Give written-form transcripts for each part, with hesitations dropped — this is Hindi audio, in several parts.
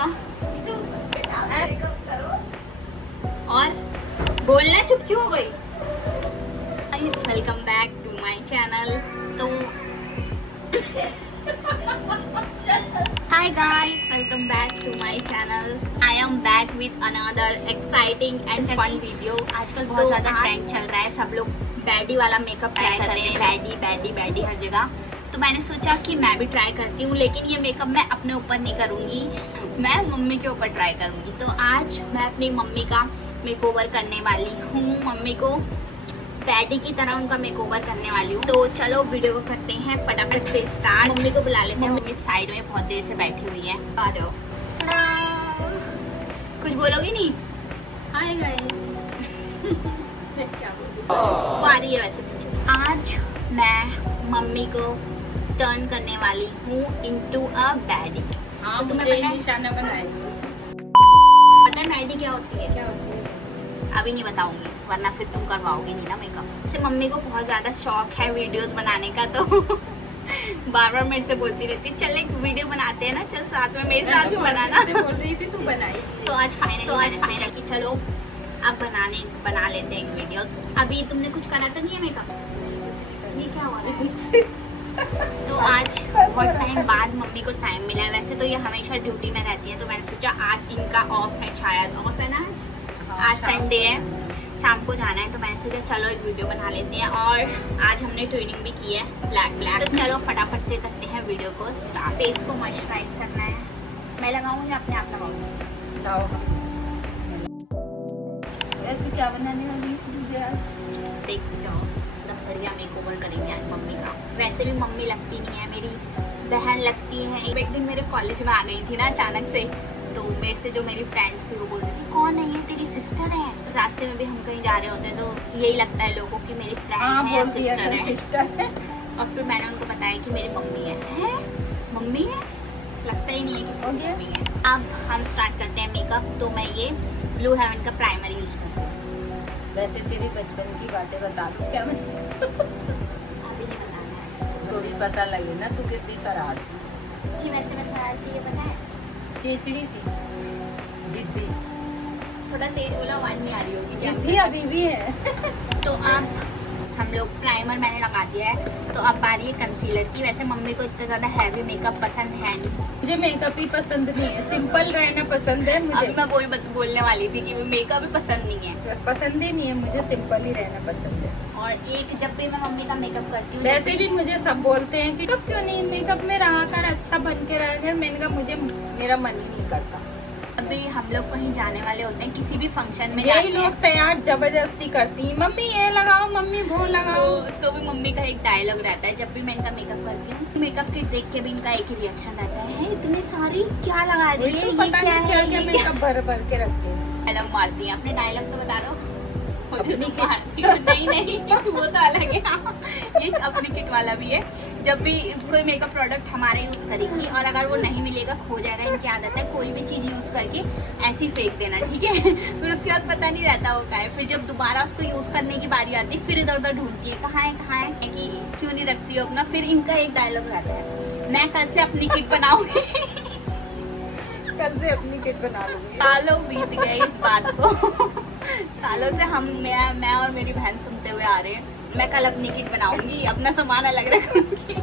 बता करो और बोलना, चुप क्यों हो गई? Welcome back to my channel. तो hi guys, welcome back to my channel. I am back with another exciting and fun video. आजकल बहुत ज्यादा ट्रेंड चल रहा है, सब लोग बैडी वाला मेकअप ट्राई कर रहे हैं, बैडी बैडी बैडी हर जगह। तो मैंने सोचा कि मैं भी ट्राई करती हूँ, लेकिन ये मेकअप मैं अपने ऊपर नहीं करूँगी, मैं मम्मी के ऊपर ट्राई करूँगी। तो आज मैं अपनी मम्मी का मेकओवर करने वाली हूँ, मम्मी को बैडी की तरह उनका मेकओवर करने वाली हूँ। तो चलो वीडियो को करते हैं फटाफट से स्टार्ट। मम्मी को बुला लेते हैं, मम्मी साइड में बहुत देर से बैठी हुई है। आ जाओ, कुछ बोलोगी नहीं? Hi guys. क्या बोलूं? वो आ रही है वैसे पीछे से। आज मैं मम्मी को टर्न करने वाली हूँ इनटू अ बैडी। हाँ, तो मुझे निशाना बनाए। पता है बैडी क्या होती है? क्या होती है? अभी नहीं बताऊंगी, वरना फिर तुम करवाओगे नहीं ना मेकअप से। मम्मी को बहुत ज्यादा शौक है वीडियोस बनाने का, तो बार बार मेरे से बोलती रहती है चल एक वीडियो बनाते हैं ना, चल साथ में मेरे साथ भी बनाना। बोल रही थी तू बनाई। तो आज फाइनल कि चलो अब बना लेते हैं एक वीडियो। अभी तुमने कुछ करा तो नहीं है मेकअप? ये क्या हुआ है? तो आज बहुत टाइम बाद मम्मी को टाइम मिला है। वैसे तो ये हमेशा ड्यूटी में रहती है, तो मैंने सोचा आज इनका ऑफ है, शायद ऑफ है ना आज संडे है, शाम को जाना है। तो मैंने सोचा चलो एक वीडियो बना लेते हैं। और आज हमने ट्रेनिंग भी की है ब्लैक। तो चलो फटाफट से करते हैं वीडियो को स्टार्ट। फेस को मॉइस्चराइज करना है। मैं लगाऊँ या अपने आप लगाऊँ? ऐसे क्या बनाने वाली मुझे आज? देखते जाओ, एकदम बढ़िया मेकओवर करेंगे आज मम्मी का। वैसे भी मम्मी लगती नहीं है, मेरी बहन लगती है। एक दिन मेरे कॉलेज में आ गई थी ना अचानक से, तो मेरे से जो मेरी फ्रेंड्स थी वो बोल रही थी कौन है ये, तेरी सिस्टर है। रास्ते में भी हम कहीं जा रहे होते हैं तो यही लगता है लोगों की मेरी फ्रेंड है, सिस्टर है। और फिर मैंने उनको बताया कि मेरी मम्मी है। मम्मी है, लगता ही नहीं है किसी की मम्मी है। अब हम स्टार्ट करते हैं मेकअप। तो मैं ये ब्लू हेवन का प्राइमर यूज करूँ। वैसे तेरी बचपन की बातें बता दूं क्या मैं? अभी नहीं बताना है तो भी पता लगे ना तू कितनी शरारती कि वैसे मैं शरारती है, पता है? चिड़चिड़ी थी, जिद्दी। थोड़ा तेज बोला, आवाज नहीं आ रही होगी। जिद्दी अभी भी है। तो अब हम लोग प्राइमर मैंने लगा दिया है, तो अब बारी है कंसीलर की। वैसे मम्मी को इतना ज्यादा हैवी मेकअप पसंद है नहीं, मुझे मेकअप ही पसंद नहीं है, सिंपल रहना पसंद है मुझे। अभी मैं वही बोलने वाली थी कि मेकअप ही पसंद नहीं है, पसंद ही नहीं है मुझे, सिंपल ही रहना पसंद है। और एक जब भी मैं मम्मी का मेकअप करती हूँ, वैसे भी मुझे सब बोलते हैं कि कब क्यों नहीं मेकअप में रहा कर, अच्छा बन के रहा कर। मैंने कहा मुझे मेरा मन ही नहीं करता। अभी हम लोग कहीं जाने वाले होते हैं, किसी भी फंक्शन में यही लोग तैयार जबरदस्ती करती हैं, मम्मी ये लगाओ, मम्मी वो लगाओ। तो भी मम्मी का एक डायलॉग रहता है जब भी मैं इनका मेकअप करती हूँ। मेकअप किट देख के भी इनका एक ही रिएक्शन रहता है, इतनी सारी क्या लगा रही है, तो पता नहीं क्या क्या मेकअप भर के रखते हैं। डायलॉग मारती है। अपने डायलॉग तो बता दो। मारती हूँ। नहीं वो तो अलग है। ये अपनी किट वाला भी है। जब भी कोई मेकअप प्रोडक्ट हमारे यूज करेंगी और अगर वो नहीं मिलेगा, खो जाएगा, इनकी आदत है कोई भी चीज यूज करके ऐसे ही फेंक देना, ठीक है? फिर उसके बाद पता नहीं रहता वो क्या है। फिर जब दोबारा उसको यूज करने की बारी आती है, फिर इधर उधर ढूंढती है कहाँ है कि क्यों नहीं रखती हो अपना। फिर इनका एक डायलॉग रहता है, मैं कल से अपनी किट बनाऊंगी। कल से अपनी किट बना लूंगी। सालों बीत गए इस बात को। सालों से मैं और मेरी बहन सुनते हुए आ रहे हैं, मैं कल अपनी किट बनाऊंगी, अपना सामान अलग रखूंगी।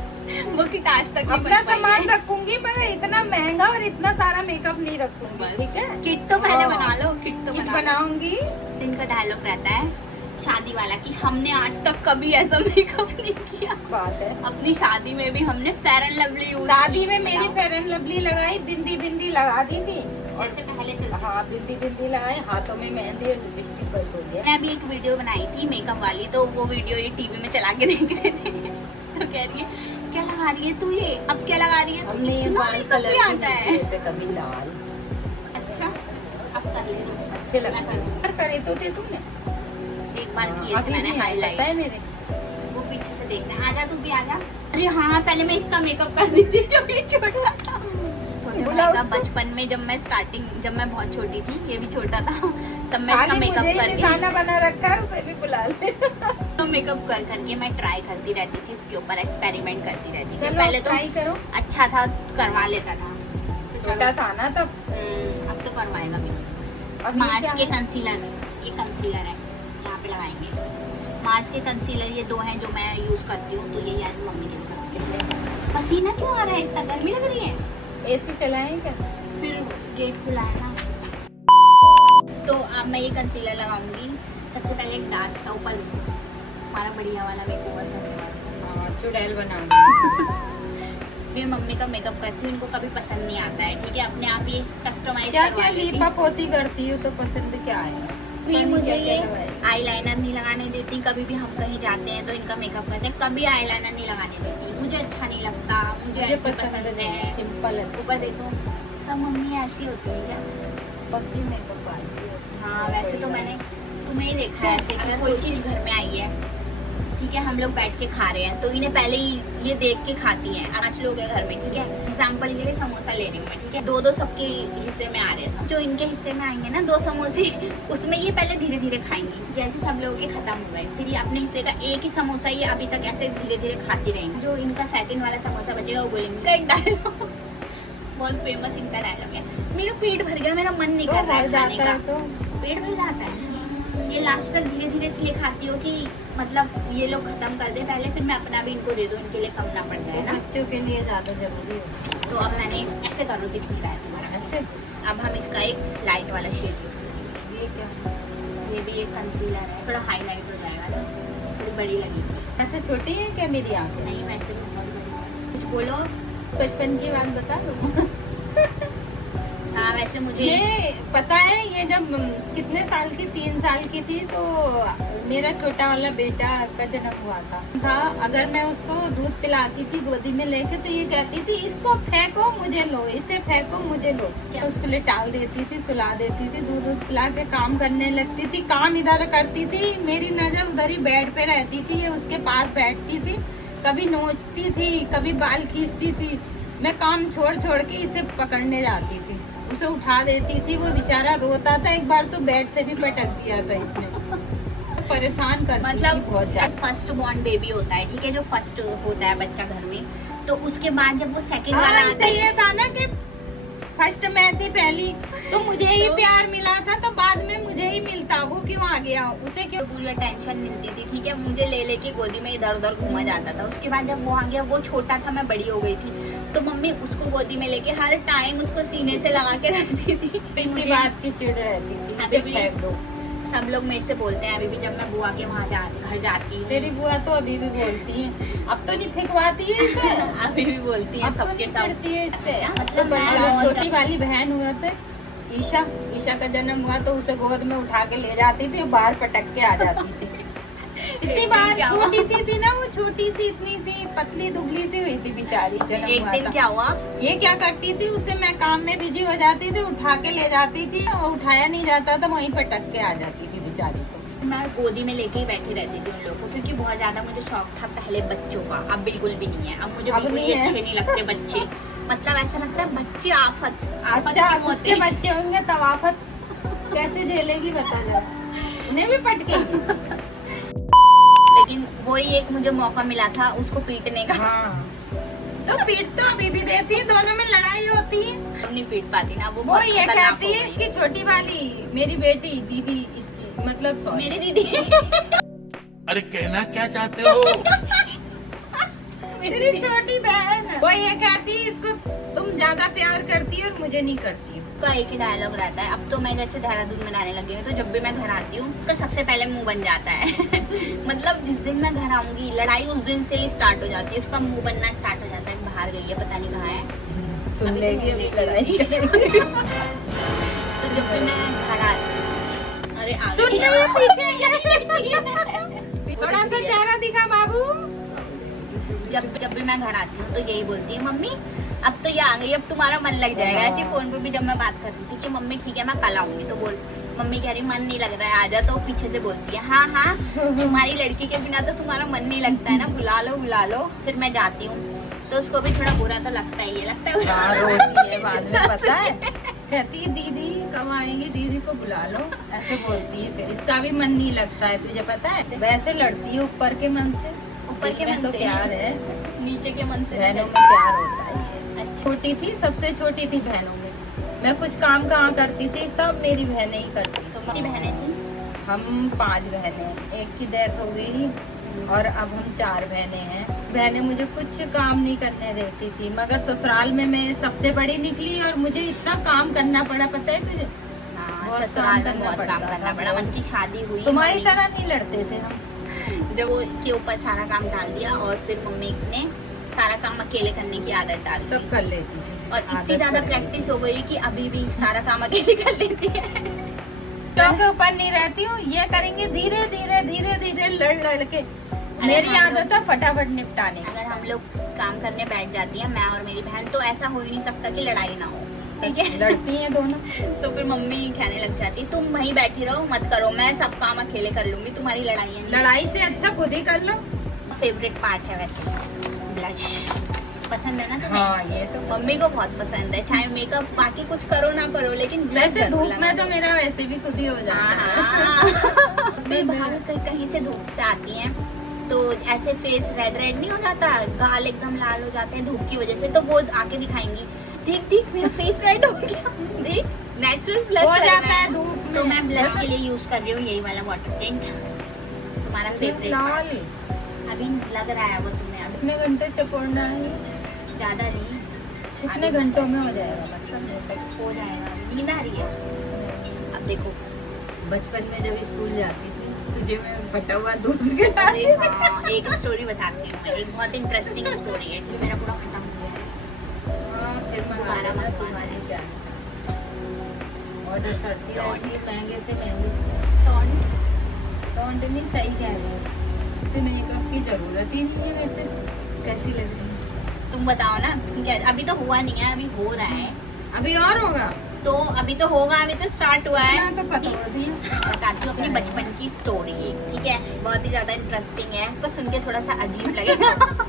वो किट आज तक नहीं अपना बन पाई सामान है। रखूंगी, मगर इतना महंगा और इतना सारा मेकअप नहीं रखूंगी, ठीक है? किट तो पहले बना लो, किट तो बनाऊंगी। इनका डायलॉग रहता है शादी वाला कि हमने आज तक कभी ऐसा मेकअप नहीं किया। बात है, अपनी शादी में भी हमने फेयर एंड लवली यूज। शादी में मेरी फेयर एंड लवली लगाई, बिंदी लगा दी थी जैसे पहले चलती। हाँ, बिंदी लगाई, हाथों में मेहंदी और लिपस्टिक बस हो गया। मैं अभी एक वीडियो बनाई थी मेकअप वाली, तो वो वीडियो ये टीवी में चला के देख रहे थे। तो कह रही है क्या लगा रही है तू, ये अब क्या लगा रही है तू, हमने इतना मेकअप भी आता है। कभी लाल। अच्छा, अब कर लेना। अच्छे लगते हैं। करे तो थे तुमने एक बार किए थे अभी मैंने नहीं है, हाईलाइट। पता है मेरे। वो पीछे से देखना। आजा तू भी आजा। अरे हाँ, पहले मैं इसका मेकअप कर दी थी जब ये छोटा था। बचपन में जब मैं बहुत छोटी थी, ये भी छोटा था, तब मैं इसका मेकअप करके खाना बना रखा है, उसे भी बुला ले। तो मेकअप करके मैं ट्राई करती रहती थी, उसके ऊपर एक्सपेरिमेंट करती रहती थी। चलो पहले तो ट्राई करो। अच्छा था, करवा लेता था। छोटा था ना तब। करवाएगा मेकअप। अब ये मार्स क्या के है? कंसीलर, ये कंसीलर है, यहाँ पे लगाएंगे। मार्स के कंसीलर ये 2 हैं जो मैं यूज करती हूँ, तो ये याद मम्मी ने भी करके दिया। पसीना क्यों आ रहा है, इतना गर्मी लग रही है? एसी चलाएं क्या? फिर गेट खुला है ना। तो अब मैं ये कंसीलर लगाऊंगी। सबसे पहले एक डार्क सा, ऊपर देखो हमारा बढ़िया वाला मेकओवर करने वाला। हाँ, चुड़ैल बना मैं मम्मी का मेकअप करती हूँ, इनको कभी पसंद नहीं आता है, ठीक है, अपने आप ये कस्टमाइज क्या करवा क्या लेती लीपा हूँ। पोती करती हूँ तो पसंद क्या है? भी पानी मुझे क्या-क्या ये लगाए? आईलाइनर नहीं लगाने देती। कभी भी हम कहीं जाते हैं तो इनका मेकअप करते हैं, कभी आईलाइनर नहीं लगाने देती। मुझे अच्छा नहीं लगता, मुझे ऐसे पसंद है। सिंपल है। ऊपर देखो, सब मम्मी ऐसी होती है क्या? बस ही मेकअप आती है। हाँ, वैसे तो मैंने तुम्हें ही देखा है ऐसे कि कोई चीज़ घर में आई है, ठीक है, हम लोग बैठ के खा रहे हैं तो इन्हें पहले ही ये देख के खाती हैं। 5 लोग हैं घर में, ठीक है, एग्जाम्पल के लिए समोसा ले रही हूँ मैं, ठीक है, 2-2 सबके हिस्से में आ रहे हैं। जो इनके हिस्से में आएंगे ना 2 समोसे, उसमें ये पहले धीरे धीरे खाएंगी। जैसे सब लोगों के खत्म हो गए, फिर ये अपने हिस्से का एक ही समोसा ये अभी तक ऐसे धीरे धीरे खाती रहेंगी। जो इनका सेकंड वाला समोसा बचेगा वो बोलेंगे एक डायलॉग, बहुत फेमस इनका डायलॉग है, मेरा पेट भर गया, मेरा मन नहीं कर रहा है खाने का। तो पेट भर जाता है। ये लास्ट तक धीरे धीरे इसलिए खाती हो कि मतलब ये लोग खत्म कर दे पहले, फिर मैं अपना भी इनको दे दूं, इनके लिए कम ना पड़ जाए ना। बच्चों के लिए ज्यादा जरूरी है। तो अब मैंने ऐसे करो, दिख नहीं रहा है तुम्हारा ऐसे? अब हम इसका एक लाइट वाला शेड यूज करेंगे। ये क्या? ये भी एक कंसीलर है, थोड़ा हाईलाइट हो जाएगा ना, थोड़ी बड़ी लगेगी। ऐसे छोटी है क्या मेरी आंखें? नहीं, वैसे भी बहुत बड़ी है। कुछ बोलो। बचपन की बात बता दो। हाँ, वैसे मुझे ये पता है, ये जब कितने साल की 3 साल की थी तो मेरा छोटा वाला बेटा का जन्म हुआ था। अगर मैं उसको दूध पिलाती थी गोदी में लेके तो ये कहती थी इसको फेंको मुझे लो, इसे फेंको मुझे लो। क्या उसको लिए टाल देती थी, सुला देती थी, दूध पिला के काम करने लगती थी। काम इधर करती थी, मेरी नजर उधर ही बेड पे रहती थी, ये उसके पास बैठती थी, कभी नोचती थी, कभी बाल खींचती थी। मैं काम छोड़ छोड़ के इसे पकड़ने जाती थी, उसे उठा देती थी, वो बेचारा रोता था। एक बार तो बेड से भी पटक दिया था इसने। परेशान करती मतलब थी बहुत ज्यादा। फर्स्ट बॉर्न बेबी होता है, ठीक है, जो फर्स्ट होता है बच्चा घर में, तो उसके बाद जब वो सेकंड वाला आता ये था ना कि फर्स्ट मैं थी पहली, तो मुझे ही प्यार मिला था, तो बाद में मुझे ही मिलता, वो क्यों आ गया? उसे क्यों? पूरी टेंशन मिलती थी, ठीक है, मुझे ले लेके गोदी में इधर उधर घुमा जाता था। उसके बाद जब वो आ गया, वो छोटा था, मैं बड़ी हो गई थी, तो मम्मी उसको गोदी में लेके हर टाइम उसको सीने से लगा के रखती थी। इसी बात की चिढ़ रहती थी, अभी इसे भी फेंक दो। सब लोग मेरे से बोलते हैं, अभी भी जब मैं बुआ के वहाँ घर जाती हूँ, तेरी बुआ तो अभी भी बोलती है, अब तो नहीं फेंकवाती है इसे। अभी भी बोलती हैं अब तो सबके नहीं सब। चिढ़ती है इससे। मतलब मैं बड़ा बहुत छोटी वाली बहन हुआ थे, ईशा का जन्म हुआ तो उसे गोद में उठा के ले जाती थी, बाहर पटक के आ जाती थी। इतनी बार छोटी सी थी ना, वो छोटी सी इतनी सी पतली दुबली सी हुई थी बेचारी, जन्म एक हुआ दिन था। क्या हुआ, ये क्या करती थी, उसे मैं काम में बिजी हो जाती थी, उठा के ले जाती थी, और उठाया नहीं जाता था, वहीं पटक के आ जाती थी बेचारी को। मैं गोदी में लेके ही बैठी रहती थी उन लोगों को, क्योंकि बहुत ज्यादा मुझे शौक था पहले बच्चों का। अब बिल्कुल भी नहीं है, अब मुझे अब बिल्कुल नहीं ही है। अच्छे नहीं लगते बच्चे। मतलब ऐसा लगता है बच्चे आफत अच्छा, क्यों खुद होते के हैं? बच्चे होंगे तब आफत कैसे झेलेगी बता जरा, उन्हें भी पटकेगी। लेकिन वही एक मुझे मौका मिला था उसको पीटने का। हाँ, तो पीट तो अभी भी देती है, दोनों में लड़ाई होती है। हम नहीं पीट पाती ना, वो वो बहुत ये खतरनाक कहती हो है गई। इसकी छोटी वाली, मेरी बेटी दीदी इसकी, मतलब sorry। मेरी दीदी अरे कहना क्या चाहते हो? मेरी छोटी बहन, वो ये कहती है इसको तुम ज्यादा प्यार करती है और मुझे नहीं करती हो। का एक ही डायलॉग रहता है। अब तो मैं जैसे देहरादून बनाने लगी हूँ, तो जब भी मैं घर आती हूँ तो सबसे पहले मुंह बन जाता है। मतलब जिस दिन मैं घर आऊंगी, लड़ाई उस दिन से ही स्टार्ट हो जाती है, उसका मुंह बनना स्टार्ट हो जाता है। बाहर गई है, पता नहीं कहाँ है, सुन अभी लेगी तो अभी नहीं लड़ाई। तो जब भी मैं घर आती, अरे आ सुन गई। रही है पीछे, थोड़ा सा चेहरा दिखा बाबू। जब भी मैं घर आती हूँ तो यही बोलती है, मम्मी अब तो ये आ गई, अब तुम्हारा मन लग जाएगा। ऐसी फोन पे भी जब मैं बात करती थी कि मम्मी ठीक है मैं कल आऊंगी, तो बोल मम्मी कह रही मन नहीं लग रहा है आजा, तो पीछे से बोलती है हाँ हाँ तुम्हारी लड़की के बिना तो तुम्हारा मन नहीं लगता है ना, बुला लो बुला लो। फिर मैं जाती हूँ तो उसको भी थोड़ा बुरा तो लगता ही है, लगता है रोती है बाद में, पता है, कहती है दीदी कब आएंगी, दीदी को बुला लो, ऐसे बोलती है। फिर इसका भी मन नहीं लगता है, तुझे पता है, वैसे लड़ती है ऊपर के मन से, ऊपर के मन तो से प्यार है, नीचे के मन से बहनों में प्यार होता है। छोटी थी, सबसे छोटी थी बहनों में, मैं कुछ काम कहाँ करती थी, सब मेरी बहनें ही करती। तो कितनी बहनें थी? हम 5 बहनें, एक की डेथ हो गई और अब हम 4 बहनें हैं। बहनें मुझे कुछ काम नहीं करने देती थी, मगर ससुराल में मैं सबसे बड़ी निकली और मुझे इतना काम करना पड़ा, पता है तुझे? बहुत ससुराल काम में बहुत करना काम पड़ता करना था, पड़ा। उनकी शादी हुई, तुम्हारी मम्मी- तरह नहीं लड़ते थे हम। जब वो के ऊपर सारा काम डाल दिया और फिर मम्मी ने सारा काम अकेले करने की आदत डाल दी सब कर लेती थी और इतनी आदत ज्यादा पड़ गई प्रैक्टिस हो गई कि अभी भी सारा काम अकेले कर लेती है। के ऊपर नहीं रहती हूँ, ये करेंगे धीरे धीरे धीरे धीरे लड़ के। मेरी हम लोग- आदत है फटाफट निपटाने की। अगर हम लोग काम करने बैठ जाती हैं, मैं और मेरी बहन, तो ऐसा हो ही नहीं सकता कि लड़ाई ना हो, ठीक है? लड़ती हैं दोनों। तो फिर मम्मी कहने लग जाती, तुम वहीं बैठी रहो, मत करो, मैं सब काम अकेले कर लूंगी, तुम्हारी लड़ाई है। लड़ाई से अच्छा खुद ही कर लो। फेवरेट पार्ट है वैसे ब्लश, पसंद है ना तुम्हें? हाँ, ये तो मम्मी को बहुत पसंद है, चाहे मेकअप बाकी कुछ करो ना करो, लेकिन ब्लश वैसे धूप में तो मेरा वैसे भी खुद ही हो जाता है। मैं बाहर कहीं से धूप से आती हैं तो ऐसे फेस रेड रेड नहीं हो जाता, गाल एकदम लाल हो जाते हैं धूप की वजह से, तो वो आके दिखाएंगी, देख देख मेरा फेस रेड हो गया, देख नेचुरल ब्लश हो जाता है धूप में। तो मैं ब्लश के लिए यूज कर रही हूँ यही वाला वाटर प्रिंट, तुम्हारा फेवरेट। लाल अभी लग रहा है वो तुम्हें, अभी कितने घंटे चपोड़ना है? ज्यादा नहीं, कितने अभी घंटों में हो जाएगा? मतलब हो जाएगा। नींद आ रही है, अब देखो। बचपन में जब स्कूल जाती थी तुझे मैं फटा हुआ दूध खिला अरे हाँ, एक स्टोरी बताती हूँ मैं, एक बहुत इंटरेस्टिंग स्टोरी है, कि मेरा पूरा खत्म हो गया है। फिर दोबारा मंगाना मत तुम्हारी बनाना। जान ऑर्डर करती रहती है, महंगे से महंगे। टॉन्ट नहीं, सही कह रही है, तो मेकअप की जरूरत ही नहीं है वैसे। कैसी लग रही है तुम बताओ ना, तुम क्या, अभी तो हुआ नहीं है, अभी हो रहा है, अभी और होगा तो अभी तो होगा, अभी तो स्टार्ट हुआ है। इतना तो पता हो दिया। बताती हूँ अपनी बचपन की स्टोरी, ठीक है? बहुत ही ज्यादा इंटरेस्टिंग है, आपको सुन के थोड़ा सा अजीब लगेगा।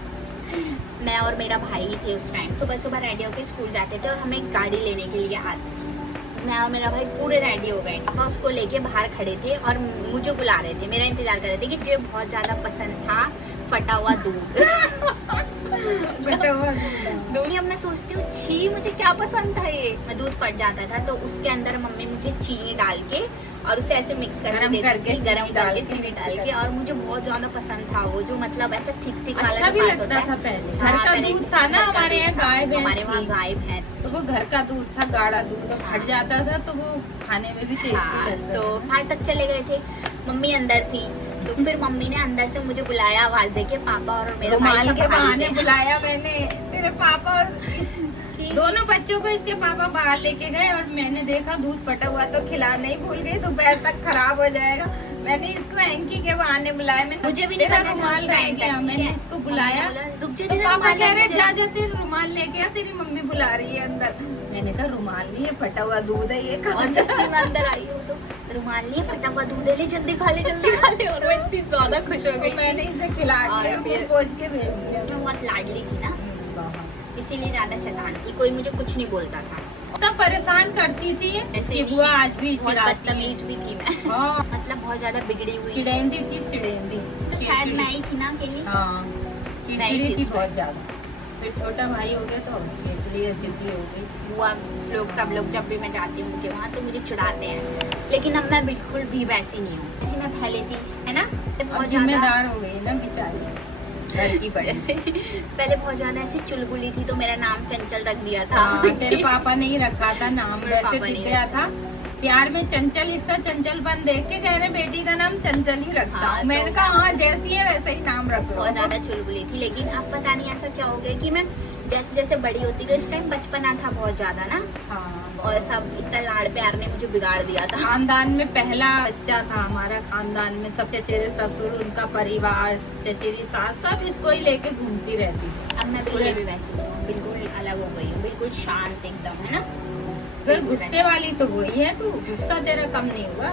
मैं और मेरा भाई थे उस टाइम, तो बस सुबह रेडी होकर स्कूल जाते थे और हमें एक गाड़ी लेने के लिए आती थी। मैं और मेरा भाई पूरे रेडी हो गए, पापा उसको लेके बाहर खड़े थे और मुझे बुला रहे थे, मेरा इंतजार कर रहे थे कि मुझे बहुत ज्यादा पसंद था फटा हुआ दूध। फटा हुआ दूध। अब मैं सोचती हूँ, छी मुझे क्या पसंद था, ये दूध फट जाता था तो उसके अंदर मम्मी मुझे चीनी डाल के और उसे ऐसे मिक्स करके गरम देती करके थी, गरम चीनी डाल करके के चीनी mix डाल के, करके। और मुझे बहुत ज्यादा पसंद था वो, जो मतलब ऐसा थिक थिक वाला अच्छा जो भी part लगता होता है। था पहले। हाँ, घर का पहले दूध था ना, घर का हमारे दूध यहाँ था, गाय भैंस हमारे वहाँ थी। गाय भैंस तो वो घर का दूध था, गाढ़ा दूध, और फट जाता था तो वो खाने में भी टेस्टी हाँ, लगता तो था। बाहर तक चले गए थे, मम्मी अंदर थी, तो फिर मम्मी ने अंदर से मुझे बुलाया आवाज देके, पापा और मेरा भाई रुमाल सब के बाहर ही बहाने थे। बुलाया मैंने, तेरे पापा और दोनों बच्चों को इसके पापा बाहर लेके गए और मैंने देखा दूध फटा हुआ तो खिलाना ही भूल गई, दोपहर तक खराब हो जाएगा। मैंने इसको हैंकी के बहाने बुलाया, मैंने मुझे भी नहीं तेरा पता था रुमाल उस रह टाइम गया, तक, मैंने ठीक है? इसको बुलाया मम्मी ने बोला, रुक जा तो तेरा पापा रुमाल कह रहे लेके जा जा तेरा रुमाल लेके आ, तेरी मम्मी बुला रही है अंदर। मैंने कहा रुमाल नहीं है, फटा हुआ दूध है ये। और सच्ची में अंदर आई हूँ तो रुमाल नहीं है, फटा हुआ दूध है, ले जल्दी खा ले जल्दी खा ले, और मैं इतनी ज्यादा खुश हो गई। मैंने इसे खिला और के फिर- खोज के भेज दिया। मैं बहुत लाडली थी ना, इसीलिए ज्यादा शैतान थी, कोई मुझे कुछ नहीं बोलता था, तब परेशान करती थी ऐसे कि नहीं। बुआ आज भी बहुत चिढ़ाती है। बदतमीज भी थी मैं। हाँ, मतलब बहुत ज्यादा बिगड़ी हुई, चिड़ेंदी थी, चिड़ेंदी तो शायद मैं ही थी ना अकेली। हाँ, मैं ही चिड़चिड़ी थी थी उस बहुत ज्यादा। फिर छोटा भाई हो गया तो चिड़चिड़ी जिद्दी हो गई। बुआ लोग सब लोग जब भी मैं जाती हूँ उनके वहाँ तो मुझे चिढ़ाते हैं, लेकिन अब मैं बिल्कुल भी वैसी नहीं हूँ जैसी मैं पहले थी, है ना? अब बहुत ज्यादा जिम्मेदार हो गई ना बेचारी, घर की बड़ी। पहले बहुत ज्यादा ऐसी चुलबुली थी, तो मेरा नाम चंचल रख दिया था। हाँ, तेरे पापा ने ही रखा था नाम, मेरे वैसे पापा दिख ने। गया था प्यार में चंचल, इसका चंचलपन देख के कह रहे बेटी का नाम चंचल ही रखता हाँ, हूँ। मैंने तो- कहा हाँ जैसी है वैसे ही नाम रख लो। बहुत ज्यादा चुलबुली थी, लेकिन अब पता नहीं ऐसा क्या हो गया कि मैं जैसे जैसे बड़ी होती गई, इस टाइम बचपना था बहुत ज्यादा ना, हाँ, और सब इतना लाड़ प्यार ने मुझे बिगाड़ दिया था। खानदान में पहला बच्चा था हमारा, खानदान में सब चचेरे ससुर, उनका परिवार, चचेरी सास, सब इसको ही लेके घूमती रहती थी। अब मैं भी ये भी वैसी हूँ, बिल्कुल अलग हो गई हूँ, बिल्कुल शांत एकदम, है ना? फिर गुस्से वाली तो वही है तू, गुस्सा तेरा कम नहीं हुआ।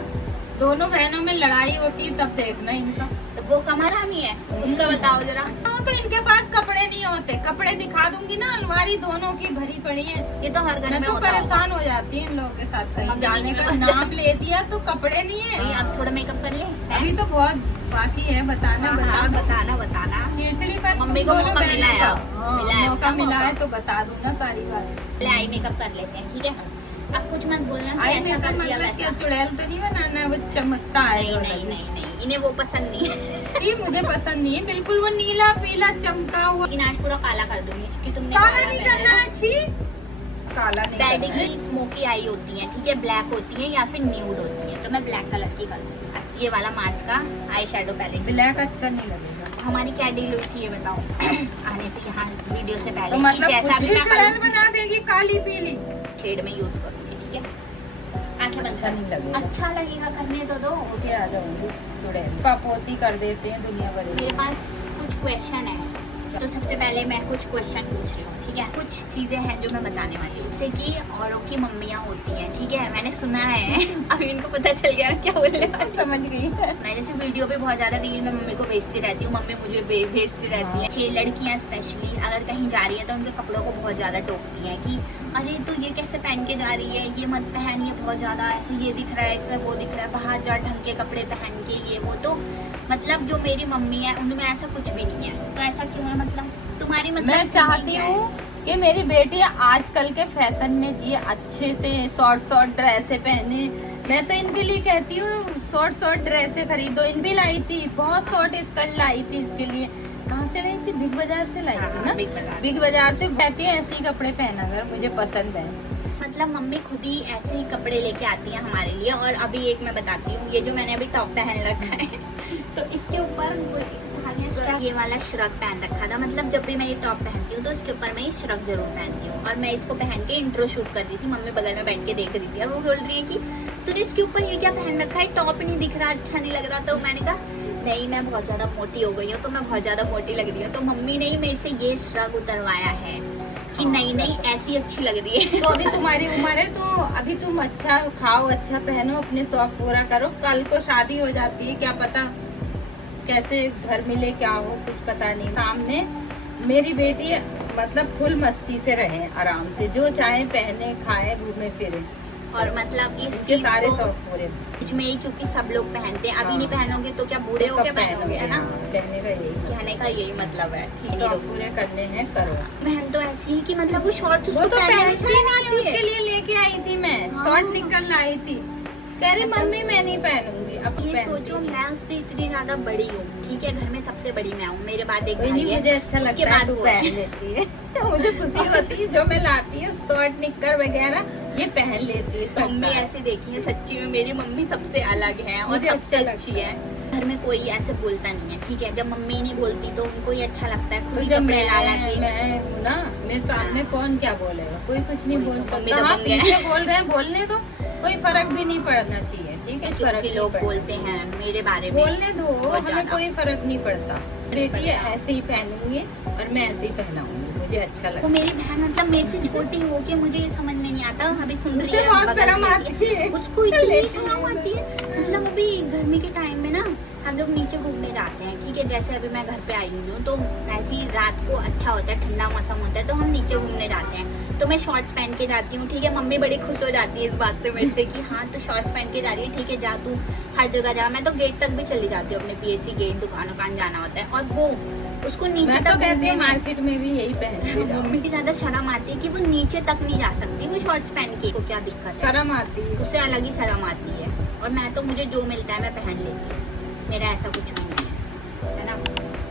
दोनों बहनों में लड़ाई होती है तब देखना इनका। तो वो कमरामी है, उसका बताओ जरा। हाँ, तो इनके पास कपड़े नहीं होते, कपड़े दिखा दूंगी ना, अलमारी दोनों की भरी पड़ी है। ये तो हर घर मैं में तो होता होगा। परेशान हो जाती हूँ इन लोगों के साथ, कहीं हम जाने बीच का में फंस नाम ले दिया तो कपड़े नहीं भाई, है। अब थोड़ा मेकअप कर ले, हैं? अभी तो बहुत बाकी है, बताना हाँ, बता दो। बताना बताना। चिड़चिड़ी पर मम्मी को मौका मिला है अब। मिला है मौका अपना मिला मौका। है तो बता दूँ ना सारी बात। पहले आई मेकअप कर लेते हैं, ठीक है? अब कुछ मत बोलना कि आई ऐसा मेकअप कर दिया मतलब क्या वैसा। चुड़ैल तो नहीं बनाना, वो चमकता नहीं है। नहीं नहीं नहीं, इन्हें वो पसंद नहीं है। जी मुझे पसंद नहीं है बिल्कुल, वो नीला पीला चमका हुआ। लेकिन आज पूरा काला कर दूंगी क्योंकि तुमने काला नहीं पहना करना है, छी काला नहीं बैडी करना है। की स्मोकी आई होती है, ठीक है, ब्लैक होती है या फिर न्यूड होती है, तो मैं ब्लैक कलर की करूँगी। ये वाला मार्च का आई शेडो पैलेट। ब्लैक अच्छा नहीं लगेगा। हमारी क्या डील हुई थी ये बताओ आने से यहाँ वीडियो से पहले तो कि मतलब जैसा कुछ भी भी मैं चुड़ैल करूँ बना देगी काली पीली, शेड में यूज करूंगी, ठीक है। आंखें बंद अच्छा कर। नहीं लगेगा। अच्छा लगेगा, करने तो दो। ओके आ जाऊंगी चुड़ैल। पापोती कर देते हैं दुनिया भर मेरे में। पास कुछ क्वेश्चन है, तो सबसे पहले मैं कुछ क्वेश्चन पूछ रही हूँ, ठीक है। कुछ चीजें हैं जो मैं बताने वाली हूँ, जैसे कि औरों की मम्मियाँ होती हैं, ठीक है, मैंने सुना है। अभी इनको पता चल गया मैं क्या बोलने वाली हूँ। समझ गई। मैं जैसे वीडियो पे बहुत ज्यादा रील में मम्मी को भेजती रहती हूँ, मम्मी मुझे भेजती रहती है। 6 लड़कियां स्पेशली अगर कहीं जा रही है तो उनके कपड़ों को बहुत ज्यादा टोकती हैं कि अरे तो ये कैसे पहन के जा रही है, ये मत पहन, ये बहुत ज्यादा ऐसे ये दिख रहा है, इसमें वो दिख रहा है, बाहर जा ढंग के कपड़े पहन के ये वो। तो मतलब जो मेरी मम्मी है उनमें ऐसा कुछ भी नहीं है, तो ऐसा क्यों है? मतलब तुम्हारी मतलब मैं चाहती हूँ कि मेरी बेटी आजकल के फैशन में जिए, अच्छे से शॉर्ट ड्रेसें पहने। मैं तो इनके लिए कहती हूँ शॉर्ट ड्रेसें खरीदो। इन भी लाई थी, बहुत शॉर्ट स्कर्ट लाई थी इसके लिए। कहाँ से लाई थी? बिग बाजार से लाई थी ना। बिग बाजार से कहती है ऐसे ही कपड़े पहना कर, मुझे पसंद है। मतलब मम्मी खुद ही ऐसे ही कपड़े लेके आती हैं हमारे लिए। और अभी एक मैं बताती हूँ, ये जो मैंने अभी टॉप पहन रखा है तो इसके ऊपर ये वाला श्रग पहन रखा था। मतलब जब भी मैं ये टॉप पहनती हूँ तो इसके ऊपर मैं ये श्रग जरूर पहनती हूँ। और मैं इसको पहन के इंट्रो शूट कर रही थी, मम्मी बगल में बैठ के देख रही थी। अब वो बोल रही है कि तूने इसके ऊपर ये क्या पहन रखा है, टॉप नहीं दिख रहा, अच्छा नहीं लग रहा। तो मैंने कहा नहीं, मैं बहुत ज्यादा मोटी हो गई हूँ, तो मैं बहुत ज्यादा मोटी लग रही हूँ। तो मम्मी ने ही मेरे से ये श्रग उतरवाया है कि नहीं नहीं ऐसी अच्छी लग रही है। तो अभी तुम्हारी उम्र है, तो अभी तुम अच्छा खाओ, अच्छा पहनो, अपने शौक पूरा करो। कल को शादी हो जाती है, क्या पता कैसे घर मिले, क्या हो, कुछ पता नहीं। सामने मेरी बेटी मतलब फुल मस्ती से रहे, आराम से जो चाहे पहने, खाए, घूमे फिरे। और मतलब इस इसके चीज सारे को शौक पूरे में ही, क्योंकि सब लोग पहनते हैं। अभी हाँ। नहीं पहनोगे तो क्या बूढ़े हो कब के पहनोगे, है ना। हाँ, कहने का यही कहने का यही मतलब है। ठीक शौक है, पूरे करने हैं, करो। बहन तो ऐसी ही कि मतलब वो शॉर्ट वो तो पहनती नहीं, उसके लिए लेके आई थी मैं, हाँ। शॉर्ट निकल लाई थी। कह रही मम्मी मैं नहीं पहनूंगी। अब ये पहनती सोचो नहीं। मैं उससे इतनी ज्यादा बड़ी हूँ, ठीक है, घर में सबसे बड़ी मैं हूँ, मेरे बाद एक कोई भाई नहीं, है, मुझे अच्छा उसके लगता है बाद तू वो है। पहन लेती है। मुझे खुशी होती है जो मैं लाती हूँ शॉर्ट निक्कर वगैरह, ये पहन लेती है। मम्मी ऐसी देखी है, सच्ची में मेरी मम्मी सबसे अलग है और मुझे सबसे अच्छा अच्छी लगता है। घर में कोई ऐसे बोलता नहीं है, ठीक है, जब मम्मी नहीं बोलती तो उनको ही अच्छा लगता है। खुद तो ही जब कपड़े ला ला के मैं हूँ ना, मेरे सामने हाँ। कौन क्या बोलेगा, कोई कुछ नहीं बोल मम्मी सकता। तो हाँ, बन गए। पीछे बोल रहे हैं, बोलने दो, कोई फर्क भी नहीं पड़ना चाहिए, ठीक है। फर्क क्योंकि नहीं लोग पड़ना बोलते चाहिए। हैं मेरे बारे में, बोलने दो, बहुत हमें ज्यादा। कोई फर्क नहीं पड़ता। बेटी ऐसे ही पहनूंगी और मैं ऐसे ही पहनाऊंगी, मुझे अच्छा वो लगता मेरी बहन मतलब मेरे से छोटी हो के मुझे ये समझ में नहीं आता। अभी सुन रही मुझे है, बहुत बगल शर्म में आती है। उसको इतनी लेटी शर्म आती है। मतलब अभी गर्मी के टाइम में ना हम लोग नीचे घूमने जाते हैं, ठीक है, जैसे अभी मैं घर पे आई हूँ तो ऐसी रात को अच्छा होता है, ठंडा मौसम होता है, तो हम नीचे घूमने जाते हैं। तो मैं शॉर्ट्स पहन के जाती हूँ, ठीक है, मम्मी बड़ी खुश हो जाती है इस बात से मेरे से कि हाँ तो शॉर्ट्स पहन के जा रही है, ठीक है, जा तू हर जगह जा। मैं तो गेट तक भी चली जाती हूँ, अपने PSC गेट, दुकान जाना होता है। और वो उसको नीचे मैं तक तो कहती घूमने हूँ में- मार्केट में भी यही पहन के जाओ। मम्मी की ज्यादा शर्म आती है कि वो नीचे तक नहीं जा सकती वो शॉर्ट्स पहन के। को क्या दिक्कत है, शर्म आती है। उससे अलग ही शर्म आती है। और मैं तो मुझे जो मिलता है मैं पहन लेती हूँ, मेरा ऐसा कुछ भी नहीं है ना।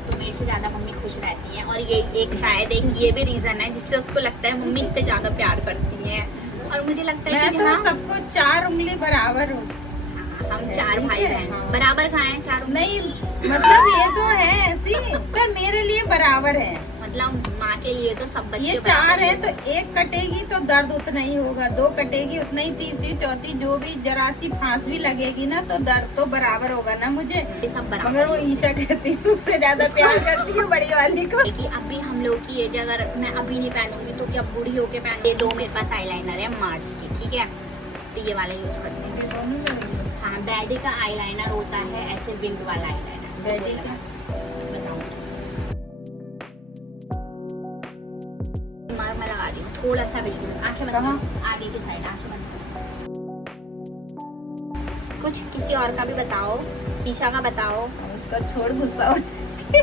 तो मेरे से ज्यादा मम्मी खुश रहती है। और ये एक शायद एक ये भी रीजन है जिससे उसको लगता है मम्मी इससे ज्यादा प्यार करती है। और मुझे लगता है मैं कि तो जहाँ सबको 4 उंगली बराबर हूँ। हम 4 ठीक भाई है, बहन हाँ। बराबर खाए हैं, 4 नहीं मतलब ये तो है ऐसी, पर मेरे लिए बराबर है। मतलब माँ के लिए तो सब बच्चे ये 4 बराबर है हैं। तो एक कटेगी तो दर्द उतना ही होगा, 2 कटेगी उतना ही, तीसरी चौथी जो भी जरा सी फांस भी लगेगी ना तो दर्द तो बराबर होगा ना मुझे। ये सब बराबर मगर वो ही ईशा कहती है उससे ज्यादा प्यार करती है बड़ी वाली को। कि अभी हम लोग की एज अगर मैं अभी नहीं पहनूंगी तो क्या बूढ़ी होके पहन। ये 2 मेरे पास आईलाइनर है मार्स की, ठीक है, तो ये वाला यूज करते हैं। हाँ, बैडी का आईलाइनर होता है ऐसे विंग वाला आईलाइनर। बैडी का बताओ, मैं लगा रही हूँ थोड़ा सा बिल्कुल। आंखें बंद कहाँ? करो, आगे की साइड आंखें बंद करो। कुछ किसी और का भी बताओ, ईशा का बताओ। उसका छोड़, गुस्सा हो जाती है।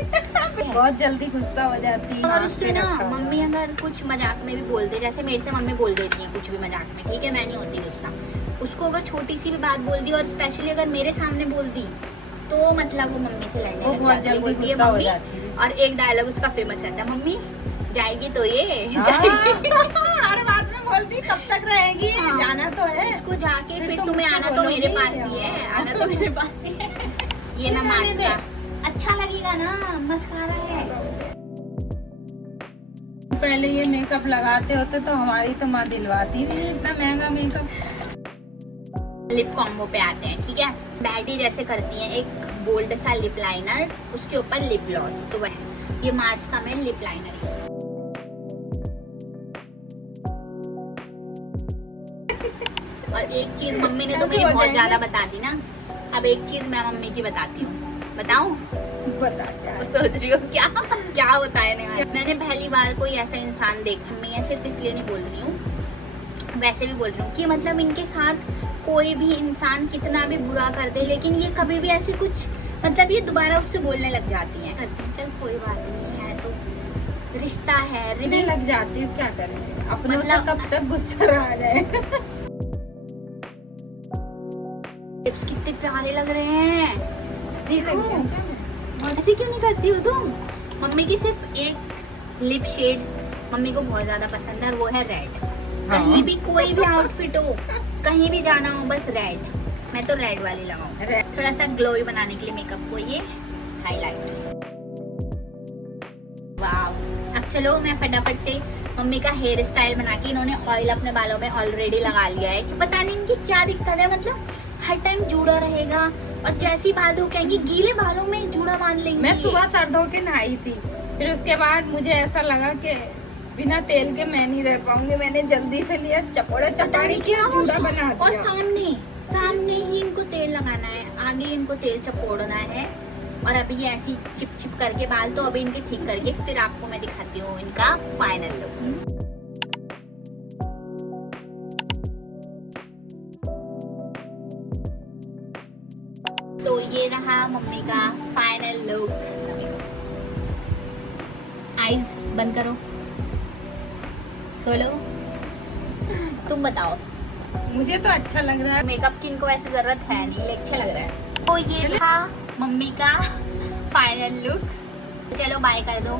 बहुत जल्दी गुस्सा हो जाती है। और आँख उससे पे ना रखा हुआ। मम्मी अगर अगर कुछ मजाक में भी बोल दे, जैसे मेरे से मम्मी बोल देती है कुछ भी मजाक में, ठीक है, मैं नहीं होती गुस्सा, उसको अगर छोटी सी भी बात बोल दी और स्पेशली अगर मेरे सामने बोल दी तो मतलब वो मम्मी से लड़ने वो लग बहुत जाती है, जल्दी बोलती है गुस्सा हो मम्मी। जाती है। और एक डायलॉग उसका फेमस रहता है, मम्मी जाएगी तो ये हाँ। जाएगी। हर बात में बोलती कब तक रहेगी, हाँ। जाना तो है। इसको जाके फिर फिर तुम तुम्हें उससे आना तो मेरे बोलोगी, पास ही है, आना तो मेरे पास ही है। ये ना मार्स का अच्छा लगेगा ना, मस्कारा है। पहले ये मेकअप लगाते होते तो हमारी तो माँ दिलवाती भी नहीं इतना महंगा मेकअप। लिप कॉम्बो पे आते हैं, ठीक है। बैडी जैसे करती है एक बोल्ड सा लिप लाइनर, उसके ऊपर लिप ग्लॉस, तो वह ये मार्स का मैं लिप लाइनर है। और एक चीज मम्मी ने तो ऐसे मेरी हो बहुत जाएंगे। ज्यादा बता दी ना, अब एक चीज मैं मम्मी की बताती हूँ, बताऊं? बता क्या है? सोच रही हो क्या क्या बताने वाली? मैंने पहली बार कोई ऐसा इंसान देखा, मैं सिर्फ इसलिए नहीं बोल रही हूँ, वैसे भी बोल रही हूँ कि मतलब इनके साथ कोई भी इंसान कितना भी बुरा कर दे, लेकिन ये कभी भी ऐसी कुछ मतलब ये दोबारा उससे बोलने लग जाती हैं, करते हैं चल कोई बात नहीं है, तो रिश्ता है। नहीं लग जाती क्या करेंगे, अपनों मतलब- से कब तक गुस्सा रहा जाए। लिप्स कितने प्यारे लग रहे हैं, देखो। लग गया क्या मैं? और ऐसे क्यों नहीं करती हो तुम? मम्मी की सिर्फ एक लिप शेड मम्मी को बहुत ज्यादा पसंद है और वो है रेड। कहीं भी कोई भी आउटफिट हो, कहीं भी जाना हो, बस रेड। मैं तो रेड वाली लगाऊं, Red। थोड़ा सा ग्लोई बनाने के लिए मेकअप को ये हाईलाइट। वाव। अब चलो मैं फटाफट से मम्मी का हेयर स्टाइल बना के, इन्होंने ऑयल अपने बालों में ऑलरेडी लगा लिया है कि पता नहीं इनकी क्या दिक्कत है, मतलब हर टाइम जूड़ा रहेगा और जैसे ही बाल धो के आएंगी गीले बालों में जूड़ा बांध लेंगी। मैं सुबह सर धो के नहाई थी, फिर उसके बाद मुझे ऐसा लगा कि बिना तेल के मैं नहीं रह पाऊंगी, मैंने जल्दी से लिया चपड़े चपाड़ी के जूड़ा बना और दिया। सामने ही इनको तेल लगाना है, आगे इनको तेल चपोड़ना है। और अभी ये ऐसी चिप चिप करके बाल तो अभी इनके ठीक करके फिर आपको मैं दिखाती हूँ इनका फाइनल लुक। तो ये रहा मम्मी का फाइनल लुक। आईज बंद करो, खोलो, तुम बताओ। मुझे तो अच्छा लग रहा है। मेकअप की इनको वैसे जरूरत है नहीं, लेकिन अच्छा लग रहा है। तो ये था मम्मी का फाइनल लुक। चलो बाय कर दो,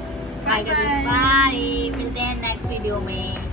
बाय कर दो, Bye. बाय। मिलते हैं नेक्स्ट वीडियो में।